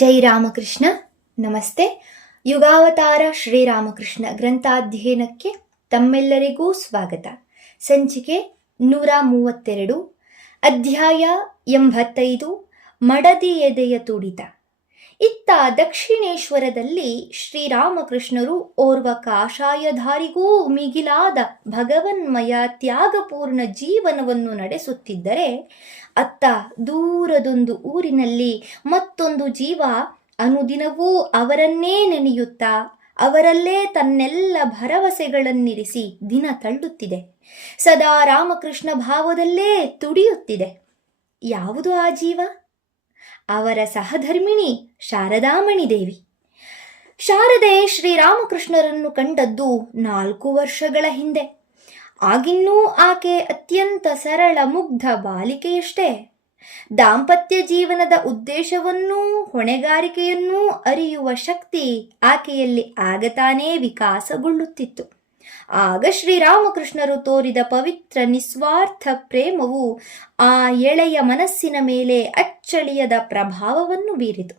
ಜೈ ರಾಮಕೃಷ್ಣ. ನಮಸ್ತೆ. ಯುಗಾವತಾರ ಶ್ರೀರಾಮಕೃಷ್ಣ ಗ್ರಂಥಾಧ್ಯಯನಕ್ಕೆ ತಮ್ಮೆಲ್ಲರಿಗೂ ಸ್ವಾಗತ. ಸಂಚಿಕೆ 132, ಅಧ್ಯಾಯ 85, ಮಡದಿ ಎದೆಯ ತುಡಿತ. ಇತ್ತ ದಕ್ಷಿಣೇಶ್ವರದಲ್ಲಿ ಶ್ರೀರಾಮಕೃಷ್ಣರು ಓರ್ವ ಕಾಷಾಯಧಾರಿಗೂ ಮಿಗಿಲಾದ ಭಗವನ್ಮಯ ತ್ಯಾಗಪೂರ್ಣ ಜೀವನವನ್ನು ನಡೆಸುತ್ತಿದ್ದರೆ, ಅತ್ತ ದೂರದೊಂದು ಊರಿನಲ್ಲಿ ಮತ್ತೊಂದು ಜೀವ ಅನುದಿನವೂ ಅವರನ್ನೇ ನೆನೆಯುತ್ತಾ ಅವರಲ್ಲೇ ತನ್ನೆಲ್ಲ ಭರವಸೆಗಳನ್ನಿರಿಸಿ ದಿನ ತಳ್ಳುತ್ತಿದೆ. ಸದಾ ರಾಮಕೃಷ್ಣ ಭಾವದಲ್ಲೇ ತುಡಿಯುತ್ತಿದೆ. ಯಾವುದು ಆ ಜೀವ? ಅವರ ಸಹಧರ್ಮಿಣಿ ಶಾರದಾಮಣಿ ದೇವಿ. ಶಾರದೆ ಶ್ರೀರಾಮಕೃಷ್ಣರನ್ನು ಕಂಡದ್ದು 4 ವರ್ಷಗಳ ಹಿಂದೆ. ಆಗಿನ್ನೂ ಆಕೆ ಅತ್ಯಂತ ಸರಳ ಮುಗ್ಧ ಬಾಲಿಕೆಯಷ್ಟೇ. ದಾಂಪತ್ಯ ಜೀವನದ ಉದ್ದೇಶವನ್ನೂ ಹೊಣೆಗಾರಿಕೆಯನ್ನೂ ಅರಿಯುವ ಶಕ್ತಿ ಆಕೆಯಲ್ಲಿ ಆಗತಾನೇ ವಿಕಾಸಗೊಳ್ಳುತ್ತಿತ್ತು. ಆಗ ಶ್ರೀರಾಮಕೃಷ್ಣರು ತೋರಿದ ಪವಿತ್ರ ನಿಸ್ವಾರ್ಥ ಪ್ರೇಮವು ಆ ಎಳೆಯ ಮನಸ್ಸಿನ ಮೇಲೆ ಅಚ್ಚಳಿಯದ ಪ್ರಭಾವವನ್ನು ಬೀರಿತು.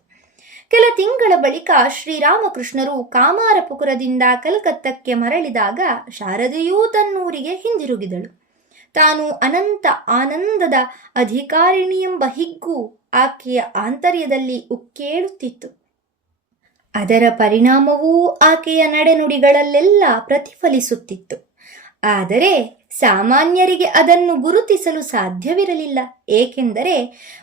ಕೆಲ ತಿಂಗಳ ಬಳಿಕ ಶ್ರೀರಾಮಕೃಷ್ಣರು ಕಾಮಾರಪುಕುರದಿಂದ ಕಲ್ಕತ್ತಕ್ಕೆ ಮರಳಿದಾಗ ಶಾರದೆಯೂ ತನ್ನೂರಿಗೆ ಹಿಂದಿರುಗಿದಳು. ತಾನು ಅನಂತ ಆನಂದದ ಅಧಿಕಾರಿಣಿಯೆಂಬ ಹಿಗ್ಗು ಆಕೆಯ ಆಂತರ್ಯದಲ್ಲಿ ಉಕ್ಕೇಳುತ್ತಿತ್ತು. ಅದರ ಪರಿಣಾಮವೂ ಆಕೆಯ ನಡೆನುಡಿಗಳಲ್ಲೆಲ್ಲ ಪ್ರತಿಫಲಿಸುತ್ತಿತ್ತು. ಆದರೆ ಸಾಮಾನ್ಯರಿಗೆ ಅದನ್ನು ಗುರುತಿಸಲು ಸಾಧ್ಯವಿರಲಿಲ್ಲ. ಏಕೆಂದರೆ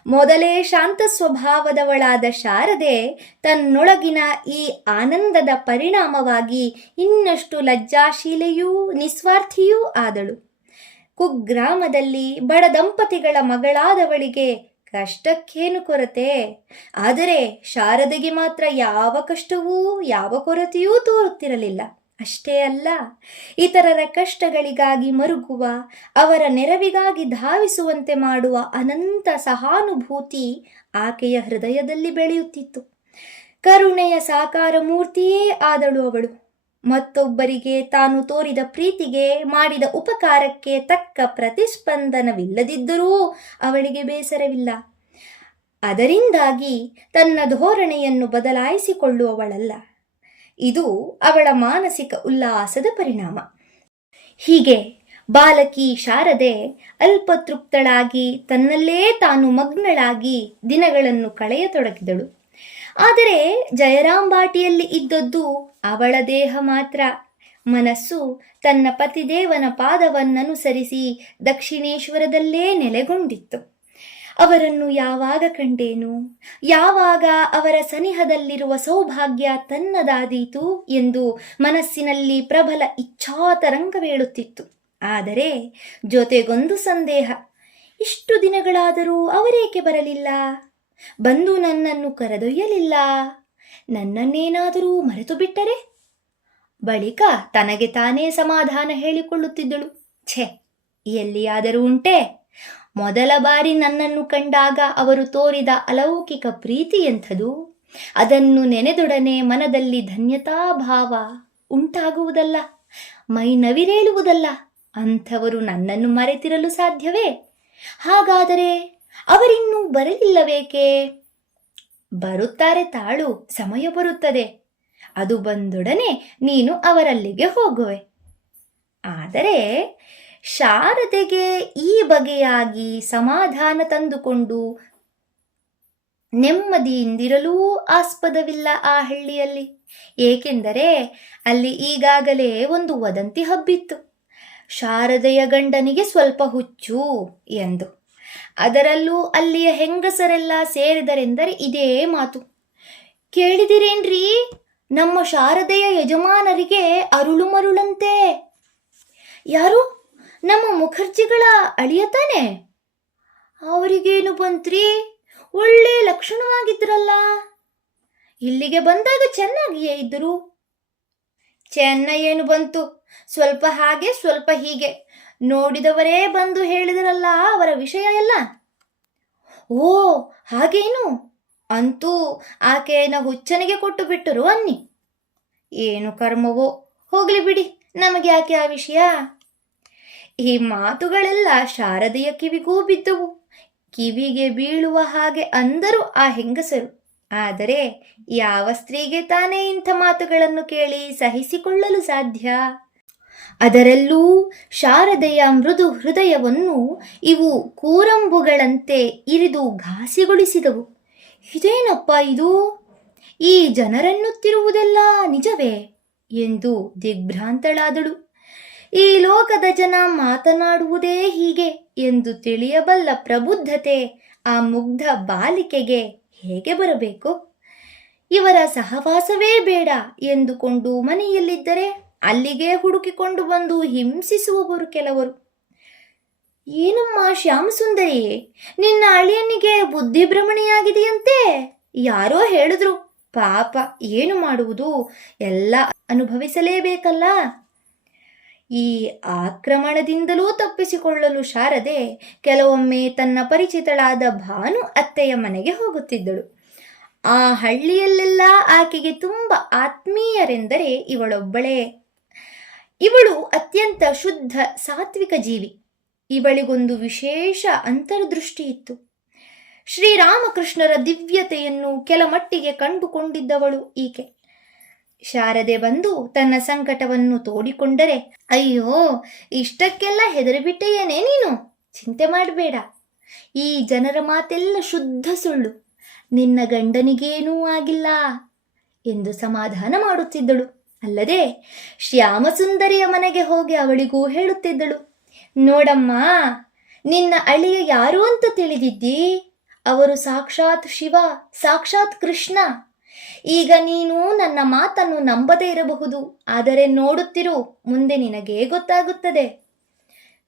ಮೊದಲೇ ಶಾಂತ ಸ್ವಭಾವದವಳಾದ ಶಾರದೆ ತನ್ನೊಳಗಿನ ಈ ಆನಂದದ ಪರಿಣಾಮವಾಗಿ ಇನ್ನಷ್ಟು ಲಜ್ಜಾಶೀಲೆಯೂ ನಿಸ್ವಾರ್ಥಿಯೂ ಆದಳು. ಕುಗ್ರಾಮದಲ್ಲಿ ಬಡ ದಂಪತಿಗಳ ಮಗಳಾದವಳಿಗೆ ಕಷ್ಟಕ್ಕೇನು ಕೊರತೆ? ಆದರೆ ಶಾರದೆಗೆ ಮಾತ್ರ ಯಾವ ಕಷ್ಟವೂ ಯಾವ ಕೊರತೆಯೂ ತೋರುತ್ತಿರಲಿಲ್ಲ. ಅಷ್ಟೇ ಅಲ್ಲ, ಇತರರ ಕಷ್ಟಗಳಿಗಾಗಿ ಮರುಗುವ, ಅವರ ನೆರವಿಗಾಗಿ ಧಾವಿಸುವಂತೆ ಮಾಡುವ ಅನಂತ ಸಹಾನುಭೂತಿ ಆಕೆಯ ಹೃದಯದಲ್ಲಿ ಬೆಳೆಯುತ್ತಿತ್ತು. ಕರುಣೆಯ ಸಾಕಾರ ಮೂರ್ತಿಯೇ ಆದಳು ಅವಳು. ಮತ್ತೊಬ್ಬರಿಗೆ ತಾನು ತೋರಿದ ಪ್ರೀತಿಗೆ, ಮಾಡಿದ ಉಪಕಾರಕ್ಕೆ ತಕ್ಕ ಪ್ರತಿಸ್ಪಂದನವಿಲ್ಲದಿದ್ದರೂ ಅವಳಿಗೆ ಬೇಸರವಿಲ್ಲ. ಅದರಿಂದಾಗಿ ತನ್ನ ಧೋರಣೆಯನ್ನು ಬದಲಾಯಿಸಿಕೊಳ್ಳುವವಳಲ್ಲ. ಇದು ಅವಳ ಮಾನಸಿಕ ಉಲ್ಲಾಸದ ಪರಿಣಾಮ. ಹೀಗೆ ಬಾಲಕಿ ಶಾರದೆ ಅಲ್ಪತೃಪ್ತಳಾಗಿ ತನ್ನಲ್ಲೇ ತಾನು ಮಗ್ನಳಾಗಿ ದಿನಗಳನ್ನು ಕಳೆಯತೊಡಗಿದಳು. ಆದರೆ ಜಯರಾಂಬಾಟಿಯಲ್ಲಿ ಇದ್ದದ್ದು ಅವಳ ದೇಹ ಮಾತ್ರ. ಮನಸ್ಸು ತನ್ನ ಪತಿದೇವನ ಪಾದವನ್ನನುಸರಿಸಿ ದಕ್ಷಿಣೇಶ್ವರದಲ್ಲೇ ನೆಲೆಗೊಂಡಿತ್ತು. ಅವರನ್ನು ಯಾವಾಗ ಕಂಡೇನು, ಯಾವಾಗ ಅವರ ಸನಿಹದಲ್ಲಿರುವ ಸೌಭಾಗ್ಯ ತನ್ನದಾದೀತು ಎಂದು ಮನಸ್ಸಿನಲ್ಲಿ ಪ್ರಬಲ ಇಚ್ಛಾತರಂಗವೇಳುತ್ತಿತ್ತು. ಆದರೆ ಜೊತೆಗೊಂದು ಸಂದೇಹ. ಇಷ್ಟು ದಿನಗಳಾದರೂ ಅವರೇಕೆ ಬರಲಿಲ್ಲ? ಬಂದು ನನ್ನನ್ನು ಕರೆದೊಯ್ಯಲಿಲ್ಲ? ನನ್ನನ್ನೇನಾದರೂ ಮರೆತು ಬಿಟ್ಟರೆ? ಬಳಿಕ ತನಗೆ ತಾನೇ ಸಮಾಧಾನ ಹೇಳಿಕೊಳ್ಳುತ್ತಿದ್ದಳು. ಛೆ, ಎಲ್ಲಿಯಾದರೂ ಉಂಟೆ? ಮೊದಲ ಬಾರಿ ನನ್ನನ್ನು ಕಂಡಾಗ ಅವರು ತೋರಿದ ಅಲೌಕಿಕ ಪ್ರೀತಿ ಎಂಥದು? ಅದನ್ನು ನೆನೆದೊಡನೆ ಮನದಲ್ಲಿ ಧನ್ಯತಾಭಾವ ಉಂಟಾಗುವುದಲ್ಲ, ಮೈ ನವಿರೇಳುವುದಲ್ಲ. ಅಂಥವರು ನನ್ನನ್ನು ಮರೆತಿರಲು ಸಾಧ್ಯವೇ? ಹಾಗಾದರೆ ಅವರಿನ್ನೂ ಬರಲಿಲ್ಲವೇಕೆ? ಬರುತ್ತಾರೆ ತಾಳು, ಸಮಯ ಬರುತ್ತದೆ. ಅದು ಬಂದೊಡನೆ ನೀನು ಅವರಲ್ಲಿಗೆ ಹೋಗುವೆ. ಆದರೆ ಶಾರದೆಗೆ ಈ ಬಗೆಯಾಗಿ ಸಮಾಧಾನ ತಂದುಕೊಂಡು ನೆಮ್ಮದಿಯಿಂದಿರಲೂ ಆಸ್ಪದವಿಲ್ಲ ಆ ಹಳ್ಳಿಯಲ್ಲಿ. ಏಕೆಂದರೆ ಅಲ್ಲಿ ಈಗಾಗಲೇ ಒಂದು ವದಂತಿ ಹಬ್ಬಿತ್ತು. ಶಾರದೆಯ ಗಂಡನಿಗೆ ಸ್ವಲ್ಪ ಹುಚ್ಚು ಎಂದು. ಅದರಲ್ಲೂ ಅಲ್ಲಿಯ ಹೆಂಗಸರೆಲ್ಲ ಸೇರಿದರೆಂದರೆ ಇದೇ ಮಾತು. ಕೇಳಿದಿರೇನ್ರಿ, ನಮ್ಮ ಶಾರದೆಯ ಯಜಮಾನರಿಗೆ ಅರುಳು ಮರುಳಂತೆ. ಯಾರು? ನಮ್ಮ ಮುಖರ್ಜಿಗಳ ಅಳಿಯತಾನೆ? ಅವರಿಗೇನು ಬಂತ್ರಿ? ಒಳ್ಳೆ ಲಕ್ಷಣವಾಗಿದ್ರಲ್ಲ. ಇಲ್ಲಿಗೆ ಬಂದಾಗ ಚೆನ್ನಾಗಿಯೇ ಇದ್ದರು. ಚೆನ್ನ ಏನು ಬಂತು? ಸ್ವಲ್ಪ ಹಾಗೆ ಸ್ವಲ್ಪ ಹೀಗೆ. ನೋಡಿದವರೇ ಬಂದು ಹೇಳಿದರಲ್ಲ ಅವರ ವಿಷಯ ಎಲ್ಲ. ಓ, ಹಾಗೇನು? ಅಂತೂ ಆಕೆಯನ್ನು ಹುಚ್ಚನಿಗೆ ಕೊಟ್ಟು ಬಿಟ್ಟರು ಅನ್ನಿ. ಏನು ಕರ್ಮವೋ, ಹೋಗ್ಲಿ ಬಿಡಿ, ನಮಗೆ ಯಾಕೆ ಆ ವಿಷಯ? ಈ ಮಾತುಗಳೆಲ್ಲ ಶಾರದೆಯ ಕಿವಿಗೂ ಬಿದ್ದವು. ಕಿವಿಗೆ ಬೀಳುವ ಹಾಗೆ ಅಂದರು ಆ ಹೆಂಗಸರು. ಆದರೆ ಯಾವ ಸ್ತ್ರೀಗೆ ತಾನೇ ಇಂಥ ಮಾತುಗಳನ್ನು ಕೇಳಿ ಸಹಿಸಿಕೊಳ್ಳಲು ಸಾಧ್ಯ? ಅದರಲ್ಲೂ ಶಾರದೆಯ ಮೃದು ಹೃದಯವನ್ನು ಇವು ಕೂರಂಬುಗಳಂತೆ ಇರಿದು ಘಾಸಿಗೊಳಿಸಿದವು. ಇದೇನಪ್ಪ ಇದು? ಈ ಜನರೆನ್ನುತ್ತಿರುವುದೆಲ್ಲ ನಿಜವೇ ಎಂದು ದಿಗ್ಭ್ರಾಂತಳಾದಳು. ಈ ಲೋಕದ ಜನ ಮಾತನಾಡುವುದೇ ಹೀಗೆ ಎಂದು ತಿಳಿಯಬಲ್ಲ ಪ್ರಬುದ್ಧತೆ ಆ ಮುಗ್ಧ ಬಾಲಿಕೆಗೆ ಹೇಗೆ ಬರಬೇಕು? ಇವರ ಸಹವಾಸವೇ ಬೇಡ ಎಂದುಕೊಂಡು ಮನೆಯಲ್ಲಿದ್ದರೆ ಅಲ್ಲಿಗೆ ಹುಡುಕಿಕೊಂಡು ಬಂದು ಹಿಂಸಿಸುವವರು ಕೆಲವರು. ಏನಮ್ಮ ಶ್ಯಾಮಸುಂದರಿ, ನಿನ್ನ ಅಳಿಯನಿಗೆ ಬುದ್ಧಿಭ್ರಮಣೆಯಾಗಿದೆಯಂತೆ, ಯಾರೋ ಹೇಳಿದ್ರು. ಪಾಪ, ಏನು ಮಾಡುವುದು, ಎಲ್ಲ ಅನುಭವಿಸಲೇಬೇಕಲ್ಲ. ಈ ಆಕ್ರಮಣದಿಂದಲೂ ತಪ್ಪಿಸಿಕೊಳ್ಳಲು ಶಾರದೆ ಕೆಲವೊಮ್ಮೆ ತನ್ನ ಪರಿಚಿತಳಾದ ಭಾನು ಅತ್ತೆಯ ಮನೆಗೆ ಹೋಗುತ್ತಿದ್ದಳು. ಆ ಹಳ್ಳಿಯಲ್ಲೆಲ್ಲ ಆಕೆಗೆ ತುಂಬ ಆತ್ಮೀಯರೆಂದರೆ ಇವಳೊಬ್ಬಳೇ. ಇವಳು ಅತ್ಯಂತ ಶುದ್ಧ ಸಾತ್ವಿಕ ಜೀವಿ. ಇವಳಿಗೊಂದು ವಿಶೇಷ ಅಂತರ್ದೃಷ್ಟಿ ಇತ್ತು. ಶ್ರೀರಾಮಕೃಷ್ಣರ ದಿವ್ಯತೆಯನ್ನು ಕೆಲ ಮಟ್ಟಿಗೆ ಕಂಡುಕೊಂಡಿದ್ದವಳು ಈಕೆ. ಶಾರದೆ ಬಂದು ತನ್ನ ಸಂಕಟವನ್ನು ತೋಡಿಕೊಂಡರೆ, ಅಯ್ಯೋ, ಇಷ್ಟಕ್ಕೆಲ್ಲ ಹೆದರಿಬಿಟ್ಟೆಯೇನೇ ನೀನು? ಚಿಂತೆ ಮಾಡಬೇಡ, ಈ ಜನರ ಮಾತೆಲ್ಲ ಶುದ್ಧ ಸುಳ್ಳು, ನಿನ್ನ ಗಂಡನಿಗೇನೂ ಆಗಿಲ್ಲ ಎಂದು ಸಮಾಧಾನ ಮಾಡುತ್ತಿದ್ದಳು. ಅಲ್ಲದೆ ಶ್ಯಾಮಸುಂದರಿಯ ಮನೆಗೆ ಹೋಗಿ ಅವಳಿಗೂ ಹೇಳುತ್ತಿದ್ದಳು, ನೋಡಮ್ಮ, ನಿನ್ನ ಅಳಿಯ ಯಾರು ಅಂತ ತಿಳಿದಿದ್ದಿ? ಅವರು ಸಾಕ್ಷಾತ್ ಶಿವ, ಸಾಕ್ಷಾತ್ ಕೃಷ್ಣ. ಈಗ ನೀನು ನನ್ನ ಮಾತನ್ನು ನಂಬದೇ ಇರಬಹುದು, ಆದರೆ ನೋಡುತ್ತಿರು, ಮುಂದೆ ನಿನಗೇ ಗೊತ್ತಾಗುತ್ತದೆ.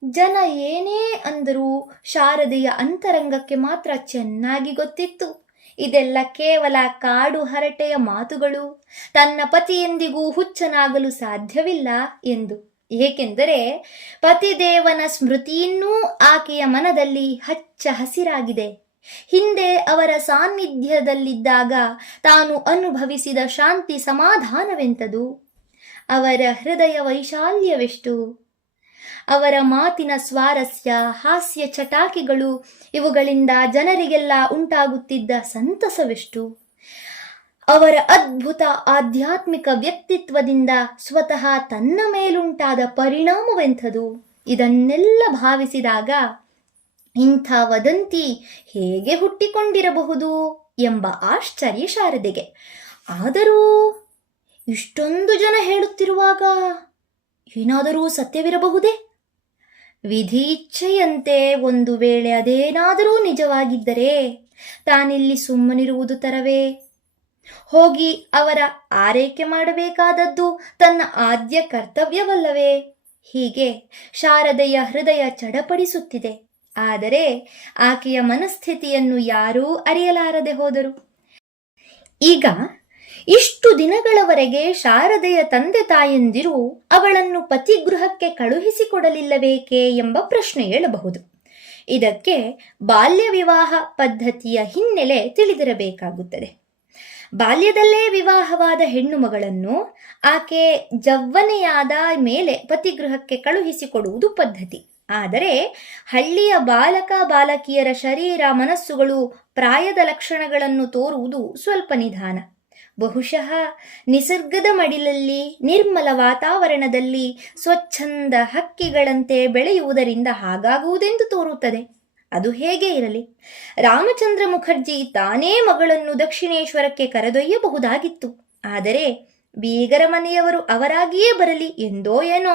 ಜನ ಏನೇ ಅಂದರೂ ಶಾರದೆಯ ಅಂತರಂಗಕ್ಕೆ ಮಾತ್ರ ಚೆನ್ನಾಗಿ ಗೊತ್ತಿತ್ತು, ಇದೆಲ್ಲ ಕೇವಲ ಕಾಡು ಹರಟೆಯ ಮಾತುಗಳು, ತನ್ನ ಪತಿಯೆಂದಿಗೂ ಹುಚ್ಚನಾಗಲು ಸಾಧ್ಯವಿಲ್ಲ ಎಂದು. ಏಕೆಂದರೆ ಪತಿದೇವನ ಸ್ಮೃತಿಯಿನ್ನೂ ಆಕೆಯ ಮನದಲ್ಲಿ ಹಚ್ಚ ಹಸಿರಾಗಿದೆ. ಹಿಂದೆ ಅವರ ಸಾನ್ನಿಧ್ಯದಲ್ಲಿದ್ದಾಗ ತಾನು ಅನುಭವಿಸಿದ ಶಾಂತಿ ಸಮಾಧಾನವೆಂಥದು, ಅವರ ಹೃದಯ ವೈಶಾಲ್ಯವೆಷ್ಟು, ಅವರ ಮಾತಿನ ಸ್ವಾರಸ್ಯ, ಹಾಸ್ಯ ಚಟಾಕಿಗಳು, ಇವುಗಳಿಂದ ಜನರಿಗೆಲ್ಲ ಉಂಟಾಗುತ್ತಿದ್ದ ಸಂತಸವೆಷ್ಟು, ಅವರ ಅದ್ಭುತ ಆಧ್ಯಾತ್ಮಿಕ ವ್ಯಕ್ತಿತ್ವದಿಂದ ಸ್ವತಃ ತನ್ನ ಮೇಲುಂಟಾದ ಪರಿಣಾಮವೆಂಥದು. ಇದನ್ನೆಲ್ಲ ಭಾವಿಸಿದಾಗ ಇಂಥ ವದಂತಿ ಹೇಗೆ ಹುಟ್ಟಿಕೊಂಡಿರಬಹುದು ಎಂಬ ಆಶ್ಚರ್ಯ ಶಾರದೆಗೆ. ಆದರೂ ಇಷ್ಟೊಂದು ಜನ ಹೇಳುತ್ತಿರುವಾಗ ಏನಾದರೂ ಸತ್ಯವಿರಬಹುದೇ? ವಿಧಿ ಇಚ್ಛೆಯಂತೆ ಒಂದು ವೇಳೆ ಅದೇನಾದರೂ ನಿಜವಾಗಿದ್ದರೆ ತಾನಿಲ್ಲಿ ಸುಮ್ಮನಿರುವುದು ತರವೇ? ಹೋಗಿ ಅವರ ಆರೈಕೆ ಮಾಡಬೇಕಾದದ್ದು ತನ್ನ ಆದ್ಯ ಕರ್ತವ್ಯವಲ್ಲವೇ? ಹೀಗೆ ಶಾರದೆಯ ಹೃದಯ ಚಡಪಡಿಸುತ್ತಿದೆ. ಆದರೆ ಆಕೆಯ ಮನಸ್ಥಿತಿಯನ್ನು ಯಾರೂ ಅರಿಯಲಾರದೆ ಹೋದರು. ಈಗ ಇಷ್ಟು ದಿನಗಳವರೆಗೆ ಶಾರದೆಯ ತಂದೆ ತಾಯಂದಿರು ಅವಳನ್ನು ಪತಿಗೃಹಕ್ಕೆ ಕಳುಹಿಸಿಕೊಡಲಿಲ್ಲಬೇಕೇ ಎಂಬ ಪ್ರಶ್ನೆ ಏಳಬಹುದು. ಇದಕ್ಕೆ ಬಾಲ್ಯ ವಿವಾಹ ಪದ್ಧತಿಯ ಹಿನ್ನೆಲೆ ತಿಳಿದಿರಬೇಕಾಗುತ್ತದೆ. ಬಾಲ್ಯದಲ್ಲೇ ವಿವಾಹವಾದ ಹೆಣ್ಣು ಮಗಳನ್ನು ಆಕೆ ಜವ್ವನೆಯಾದ ಮೇಲೆ ಪತಿಗೃಹಕ್ಕೆ ಕಳುಹಿಸಿಕೊಡುವುದು ಪದ್ಧತಿ. ಆದರೆ ಹಳ್ಳಿಯ ಬಾಲಕ ಬಾಲಕಿಯರ ಶರೀರ ಮನಸ್ಸುಗಳು ಪ್ರಾಯದ ಲಕ್ಷಣಗಳನ್ನು ತೋರುವುದು ಸ್ವಲ್ಪ ನಿಧಾನ. ಬಹುಶಃ ನಿಸರ್ಗದ ಮಡಿಲಲ್ಲಿ ನಿರ್ಮಲ ವಾತಾವರಣದಲ್ಲಿ ಸ್ವಚ್ಛಂದ ಹಕ್ಕಿಗಳಂತೆ ಬೆಳೆಯುವುದರಿಂದ ಹಾಗಾಗುವುದೆಂದು ತೋರುತ್ತದೆ. ಅದು ಹೇಗೆ ಇರಲಿ, ರಾಮಚಂದ್ರ ಮುಖರ್ಜಿ ತಾನೇ ಮಗಳನ್ನು ದಕ್ಷಿಣೇಶ್ವರಕ್ಕೆ ಕರೆದೊಯ್ಯಬಹುದಾಗಿತ್ತು. ಆದರೆ ಬೀಗರ ಮನೆಯವರು ಅವರಾಗಿಯೇ ಬರಲಿ ಎಂದೋ ಏನೋ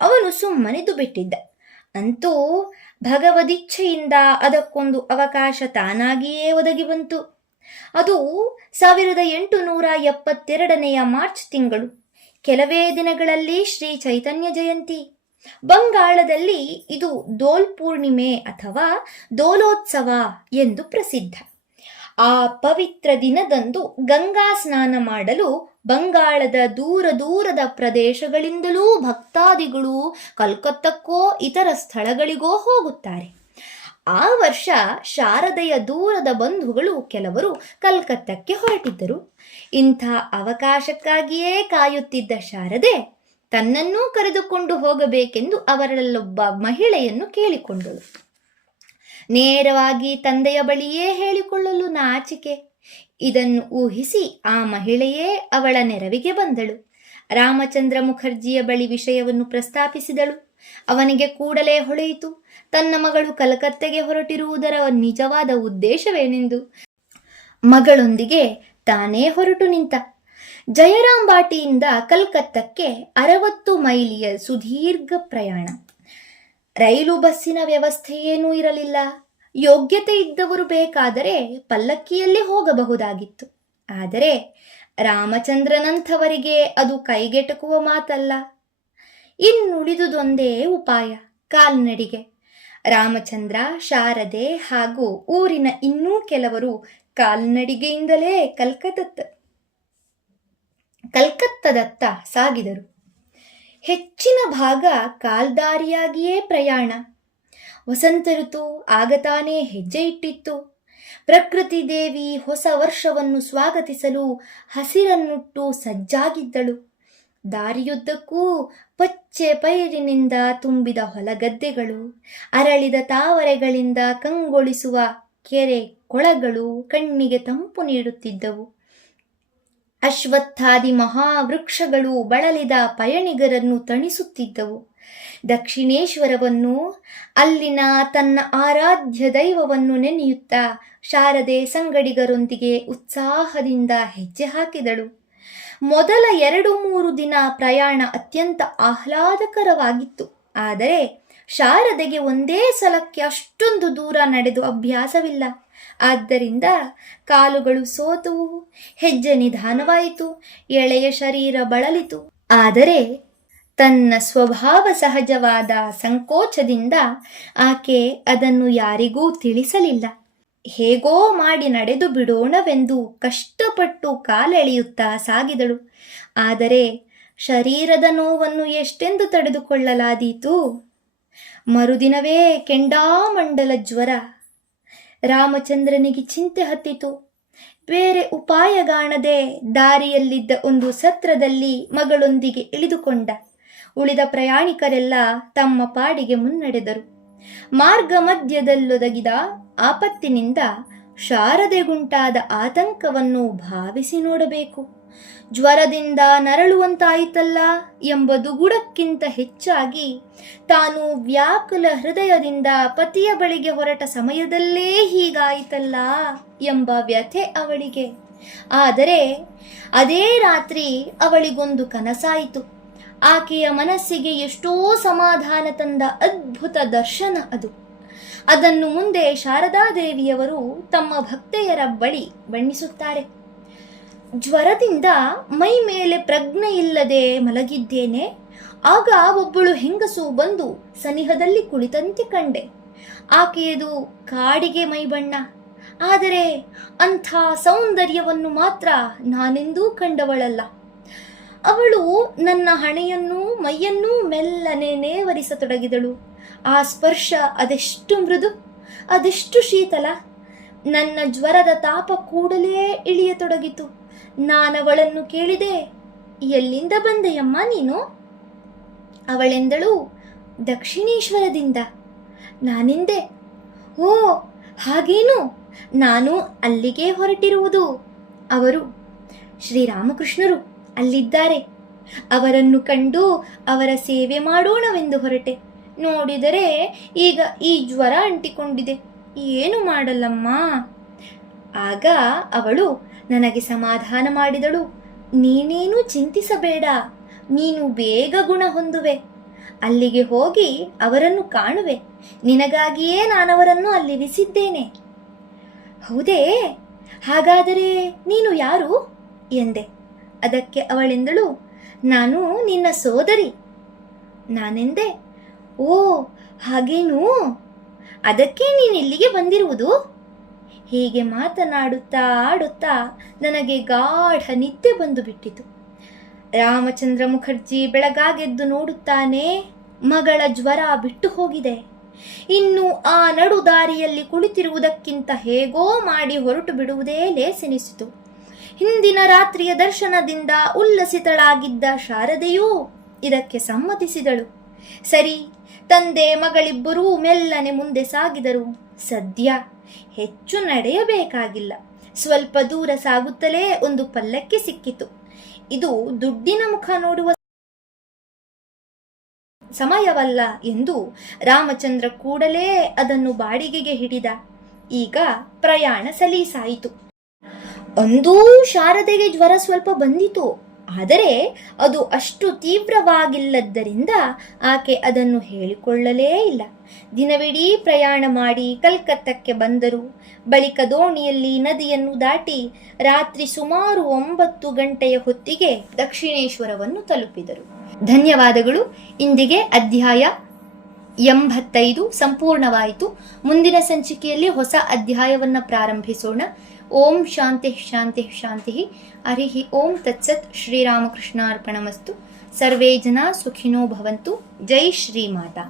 ಅವನು ಸುಮ್ಮನಿದ್ದು ಬಿಟ್ಟಿದ್ದ. ಅಂತೂ ಭಗವದಿಚ್ಛೆಯಿಂದ ಅದಕ್ಕೊಂದು ಅವಕಾಶ ತಾನಾಗಿಯೇ ಒದಗಿ ಬಂತು. ಅದು 1872 ಮಾರ್ಚ್ ತಿಂಗಳು. ಕೆಲವೇ ದಿನಗಳಲ್ಲಿ ಶ್ರೀ ಚೈತನ್ಯ ಜಯಂತಿ. ಬಂಗಾಳದಲ್ಲಿ ಇದು ದೋಲ್ ಪೂರ್ಣಿಮೆ ಅಥವಾ ದೋಲೋತ್ಸವ ಎಂದು ಪ್ರಸಿದ್ಧ. ಆ ಪವಿತ್ರ ದಿನದಂದು ಗಂಗಾ ಸ್ನಾನ ಮಾಡಲು ಬಂಗಾಳದ ದೂರ ದೂರದ ಪ್ರದೇಶಗಳಿಂದಲೂ ಭಕ್ತಾದಿಗಳು ಕಲ್ಕತ್ತಕ್ಕೋ ಇತರ ಸ್ಥಳಗಳಿಗೋ ಹೋಗುತ್ತಾರೆ. ಆ ವರ್ಷ ಶಾರದೆಯ ದೂರದ ಬಂಧುಗಳು ಕೆಲವರು ಕಲ್ಕತ್ತಕ್ಕೆ ಹೊರಟಿದ್ದರು. ಇಂಥ ಅವಕಾಶಕ್ಕಾಗಿಯೇ ಕಾಯುತ್ತಿದ್ದ ಶಾರದೆ ತನ್ನನ್ನೂ ಕರೆದುಕೊಂಡು ಹೋಗಬೇಕೆಂದು ಅವರಲ್ಲೊಬ್ಬ ಮಹಿಳೆಯನ್ನು ಕೇಳಿಕೊಂಡಳು. ನೇರವಾಗಿ ತಂದೆಯ ಬಳಿಯೇ ಹೇಳಿಕೊಳ್ಳಲು ನಾಚಿಕೆ. ಇದನ್ನು ಊಹಿಸಿ ಆ ಮಹಿಳೆಯೇ ಅವಳ ನೆರವಿಗೆ ಬಂದಳು. ರಾಮಚಂದ್ರ ಮುಖರ್ಜಿಯ ಬಳಿ ವಿಷಯವನ್ನು ಪ್ರಸ್ತಾಪಿಸಿದಳು. ಅವನಿಗೆ ಕೂಡಲೇ ಹೊಳೆಯಿತು ತನ್ನ ಮಗಳು ಕಲಕತ್ತೆಗೆ ಹೊರಟಿರುವುದರ ನಿಜವಾದ ಉದ್ದೇಶವೇನೆಂದು. ಮಗಳೊಂದಿಗೆ ತಾನೇ ಹೊರಟು ನಿಂತ. ಜಯರಾಮ್ ಬಾಟಿಯಿಂದ ಕಲ್ಕತ್ತಕ್ಕೆ 60 ಮೈಲಿಯ ಸುದೀರ್ಘ ಪ್ರಯಾಣ. ರೈಲು ಬಸ್ಸಿನ ವ್ಯವಸ್ಥೆಯೇನೂ ಇರಲಿಲ್ಲ. ಯೋಗ್ಯತೆ ಇದ್ದವರು ಬೇಕಾದರೆ ಪಲ್ಲಕ್ಕಿಯಲ್ಲಿ ಹೋಗಬಹುದಾಗಿತ್ತು. ಆದರೆ ರಾಮಚಂದ್ರನಂಥವರಿಗೆ ಅದು ಕೈಗೆಟಕುವ ಮಾತಲ್ಲ. ಇನ್ನುಳಿದುದೊಂದೇ ಉಪಾಯ, ಕಾಲ್ನಡಿಗೆ. ರಾಮಚಂದ್ರ, ಶಾರದೆ ಹಾಗೂ ಊರಿನ ಇನ್ನೂ ಕೆಲವರು ಕಾಲ್ನಡಿಗೆಯಿಂದಲೇ ಕಲ್ಕತ್ತದತ್ತ ಸಾಗಿದರು. ಹೆಚ್ಚಿನ ಭಾಗ ಕಾಲ್ದಾರಿಯಾಗಿಯೇ ಪ್ರಯಾಣ. ವಸಂತ ಋತು ಆಗತಾನೇ ಹೆಜ್ಜೆ ಇಟ್ಟಿತ್ತು. ಪ್ರಕೃತಿ ದೇವಿ ಹೊಸ ವರ್ಷವನ್ನು ಸ್ವಾಗತಿಸಲು ಹಸಿರನ್ನುಟ್ಟು ಸಜ್ಜಾಗಿದ್ದಳು. ದಾರಿಯುದ್ದಕ್ಕೂ ಪಚ್ಚೆ ಪೈರಿನಿಂದ ತುಂಬಿದ ಹೊಲಗದ್ದೆಗಳು, ಅರಳಿದ ತಾವರೆಗಳಿಂದ ಕಂಗೊಳಿಸುವ ಕೆರೆ ಕೊಳಗಳು ಕಣ್ಣಿಗೆ ತಂಪು ನೀಡುತ್ತಿದ್ದವು. ಅಶ್ವತ್ಥಾದಿ ಮಹಾವೃಕ್ಷಗಳು ಬಳಲಿದ ಪಯಣಿಗರನ್ನು ತಣಿಸುತ್ತಿದ್ದವು. ದಕ್ಷಿಣೇಶ್ವರವನ್ನು, ಅಲ್ಲಿನ ತನ್ನ ಆರಾಧ್ಯ ದೈವವನ್ನು ನೆನೆಯುತ್ತಾ ಶಾರದೆ ಸಂಗಡಿಗರೊಂದಿಗೆ ಉತ್ಸಾಹದಿಂದ ಹೆಜ್ಜೆ ಹಾಕಿದಳು. ಮೊದಲ 2-3 ದಿನ ಪ್ರಯಾಣ ಅತ್ಯಂತ ಆಹ್ಲಾದಕರವಾಗಿತ್ತು. ಆದರೆ ಶಾರದೆಗೆ ಒಂದೇ ಸಲಕ್ಕೆ ಅಷ್ಟೊಂದು ದೂರ ನಡೆದು ಅಭ್ಯಾಸವಿಲ್ಲ. ಆದ್ದರಿಂದ ಕಾಲುಗಳು ಸೋತುವು, ಹೆಜ್ಜೆ ನಿಧಾನವಾಯಿತು, ಎಳೆಯ ಶರೀರ ಬಳಲಿತು. ಆದರೆ ತನ್ನ ಸ್ವಭಾವ ಸಹಜವಾದ ಸಂಕೋಚದಿಂದ ಆಕೆ ಅದನ್ನು ಯಾರಿಗೂ ತಿಳಿಸಲಿಲ್ಲ. ಹೇಗೋ ಮಾಡಿ ನಡೆದು ಬಿಡೋಣವೆಂದು ಕಷ್ಟಪಟ್ಟು ಕಾಲೆಳೆಯುತ್ತಾ ಸಾಗಿದಳು. ಆದರೆ ಶರೀರದ ನೋವನ್ನು ಎಷ್ಟೆಂದು ತಡೆದುಕೊಳ್ಳಲಾದೀತು. ಮರುದಿನವೇ ಕೆಂಡಾಮಂಡಲ ಜ್ವರ. ರಾಮಚಂದ್ರನಿಗೆ ಚಿಂತೆ ಹತ್ತಿತು. ಬೇರೆ ಉಪಾಯಗಾಣದೆ ದಾರಿಯಲ್ಲಿದ್ದ ಒಂದು ಸತ್ರದಲ್ಲಿ ಮಗಳೊಂದಿಗೆ ಇಳಿದುಕೊಂಡ. ಉಳಿದ ಪ್ರಯಾಣಿಕರೆಲ್ಲ ತಮ್ಮ ಪಾಡಿಗೆ ಮುನ್ನಡೆದರು. ಮಾರ್ಗ ಮಧ್ಯದಲ್ಲೊದಗಿದ ಆಪತ್ತಿನಿಂದ ಶಾರದೆಗುಂಟಾದ ಆತಂಕವನ್ನು ಭಾವಿಸಿ ನೋಡಬೇಕು. ಜ್ವರದಿಂದ ನರಳುವಂತಾಯಿತಲ್ಲ ಎಂಬ ದುಗುಡಕ್ಕಿಂತ ಹೆಚ್ಚಾಗಿ ತಾನು ವ್ಯಾಕುಲ ಹೃದಯದಿಂದ ಪತಿಯ ಬಳಿಗೆ ಹೊರಟ ಸಮಯದಲ್ಲೇ ಹೀಗಾಯಿತಲ್ಲ ಎಂಬ ವ್ಯಥೆ ಅವಳಿಗೆ. ಆದರೆ ಅದೇ ರಾತ್ರಿ ಅವಳಿಗೊಂದು ಕನಸಾಯಿತು. ಆಕೆಯ ಮನಸ್ಸಿಗೆ ಎಷ್ಟೋ ಸಮಾಧಾನ ತಂದ ಅದ್ಭುತ ದರ್ಶನ ಅದು. ಅದನ್ನು ಮುಂದೆ ಶಾರದಾದೇವಿಯವರು ತಮ್ಮ ಭಕ್ತೆಯರ ಬಳಿ ಬಣ್ಣಿಸುತ್ತಾರೆ. ಜ್ವರದಿಂದ ಮೈ ಮೇಲೆ ಪ್ರಜ್ಞೆ ಇಲ್ಲದೆ ಮಲಗಿದ್ದೇನೆ. ಆಗ ಒಬ್ಬಳು ಹೆಂಗಸು ಬಂದು ಸನಿಹದಲ್ಲಿ ಕುಳಿತಂತೆ ಕಂಡೆ. ಆಕೆಯದು ಕಾಡಿಗೆ ಮೈಬಣ್ಣ. ಆದರೆ ಅಂಥ ಸೌಂದರ್ಯವನ್ನು ಮಾತ್ರ ನಾನೆಂದೂ ಕಂಡವಳಲ್ಲ. ಅವಳು ನನ್ನ ಹಣೆಯನ್ನೂ ಮೈಯನ್ನೂ ಮೆಲ್ಲನೆ ನೇವರಿಸತೊಡಗಿದಳು. ಆ ಸ್ಪರ್ಶ ಅದೆಷ್ಟು ಮೃದು, ಅದೆಷ್ಟು ಶೀತಲ. ನನ್ನ ಜ್ವರದ ತಾಪ ಕೂಡಲೇ ಇಳಿಯತೊಡಗಿತು. ನಾನವಳನ್ನು ಕೇಳಿದೆ, ಎಲ್ಲಿಂದ ಬಂದೆಯಮ್ಮ ನೀನು? ಅವಳೆಂದಳು, ದಕ್ಷಿಣೇಶ್ವರದಿಂದ. ನಾನೆಂದೆ, ಓ ಹಾಗೇನು, ನಾನು ಅಲ್ಲಿಗೆ ಹೊರಟಿರುವುದು. ಅವರು, ಶ್ರೀರಾಮಕೃಷ್ಣರು ಅಲ್ಲಿದ್ದಾರೆ, ಅವರನ್ನು ಕಂಡು ಅವರ ಸೇವೆ ಮಾಡೋಣವೆಂದು ಹೊರಟೆ. ನೋಡಿದರೆ ಈಗ ಈ ಜ್ವರ ಅಂಟಿಕೊಂಡಿದೆ, ಏನು ಮಾಡಲಮ್ಮ? ಆಗ ಅವಳು ನನಗೆ ಸಮಾಧಾನ ಮಾಡಿದಳು. ನೀನೇನು ಚಿಂತಿಸಬೇಡ, ನೀನು ಬೇಗ ಗುಣ ಹೊಂದುವೆ. ಅಲ್ಲಿಗೆ ಹೋಗಿ ಅವರನ್ನು ಕಾಣುವೆ. ನಿನಗಾಗಿಯೇ ನಾನವರನ್ನು ಅಲ್ಲಿರಿಸಿದ್ದೇನೆ. ಹೌದೇ? ಹಾಗಾದರೆ ನೀನು ಯಾರು ಎಂದೆ. ಅದಕ್ಕೆ ಅವಳೆಂದಳು, ನಾನು ನಿನ್ನ ಸೋದರಿ. ನಾನೆಂದೆ, ಓ ಹಾಗೇನೂ, ಅದಕ್ಕೆ ನೀನಿಲ್ಲಿಗೆ ಬಂದಿರುವುದು? ಹೀಗೆ ಮಾತನಾಡುತ್ತಾ ಆಡುತ್ತಾ ನನಗೆ ಗಾಢ ನಿದ್ದೆ ಬಂದು ಬಿಟ್ಟಿತು. ರಾಮಚಂದ್ರ ಮುಖರ್ಜಿ ಬೆಳಗಾಗೆದ್ದು ನೋಡುತ್ತಾನೆ, ಮಗಳ ಜ್ವರ ಬಿಟ್ಟು ಹೋಗಿದೆ. ಇನ್ನು ಆ ನಡು ದಾರಿಯಲ್ಲಿ ಕುಳಿತಿರುವುದಕ್ಕಿಂತ ಹೇಗೋ ಮಾಡಿ ಹೊರಟು ಬಿಡುವುದೇ ಲೇಸೆನಿಸಿತು. ಹಿಂದಿನ ರಾತ್ರಿಯ ದರ್ಶನದಿಂದ ಉಲ್ಲಸಿತಳಾಗಿದ್ದ ಶಾರದೆಯೂ ಇದಕ್ಕೆ ಸಮ್ಮತಿಸಿದಳು. ಸರಿ, ತಂದೆ ಮಗಳಿಬ್ಬರೂ ಮೆಲ್ಲನೆ ಮುಂದೆ ಸಾಗಿದರು. ಸದ್ಯ ಹೆಚ್ಚು ನಡೆಯಬೇಕಾಗಿಲ್ಲ. ಸ್ವಲ್ಪ ದೂರ ಸಾಗುತ್ತಲೇ ಒಂದು ಪಲ್ಲಕ್ಕಿ ಸಿಕ್ಕಿತು. ಇದು ದುಡ್ಡಿನ ಮುಖ ನೋಡುವ ಸಮಯವಲ್ಲ ಎಂದು ರಾಮಚಂದ್ರ ಕೂಡಲೇ ಅದನ್ನು ಬಾಡಿಗೆಗೆ ಹಿಡಿದ. ಈಗ ಪ್ರಯಾಣ ಸಲೀಸಾಯಿತು. ಅಂದೂ ಶಾರದೆಗೆ ಜ್ವರ ಸ್ವಲ್ಪ ಬಂದಿತು. ಆದರೆ ಅದು ಅಷ್ಟು ತೀವ್ರವಾಗಿಲ್ಲದ್ದರಿಂದ ಆಕೆ ಅದನ್ನು ಹೇಳಿಕೊಳ್ಳಲೇ ಇಲ್ಲ. ದಿನವಿಡೀ ಪ್ರಯಾಣ ಮಾಡಿ ಕಲ್ಕತ್ತಕ್ಕೆ ಬಂದರು. ಬಳಿಕ ದೋಣಿಯಲ್ಲಿ ನದಿಯನ್ನು ದಾಟಿ ರಾತ್ರಿ ಸುಮಾರು 9 ಗಂಟೆಯ ಹೊತ್ತಿಗೆ ದಕ್ಷಿಣೇಶ್ವರವನ್ನು ತಲುಪಿದರು. ಧನ್ಯವಾದಗಳು. ಇಂದಿಗೆ ಅಧ್ಯಾಯ 85 ಸಂಪೂರ್ಣವಾಯಿತು. ಮುಂದಿನ ಸಂಚಿಕೆಯಲ್ಲಿ ಹೊಸ ಅಧ್ಯಾಯವನ್ನು ಪ್ರಾರಂಭಿಸೋಣ. ಓಂ ಶಾಂತಿ ಶಾಂತಿ ಶಾಂತಿ. ಹರಿ ಓಂ ತತ್ಸತ್. ಶ್ರೀರಾಮಕೃಷ್ಣಾರ್ಪಣಮಸ್ತು. ಸರ್ವೇ ಜನ ಸುಖಿನೋ ಭವಂತು. ಜೈ ಶ್ರೀಮಾತಾ.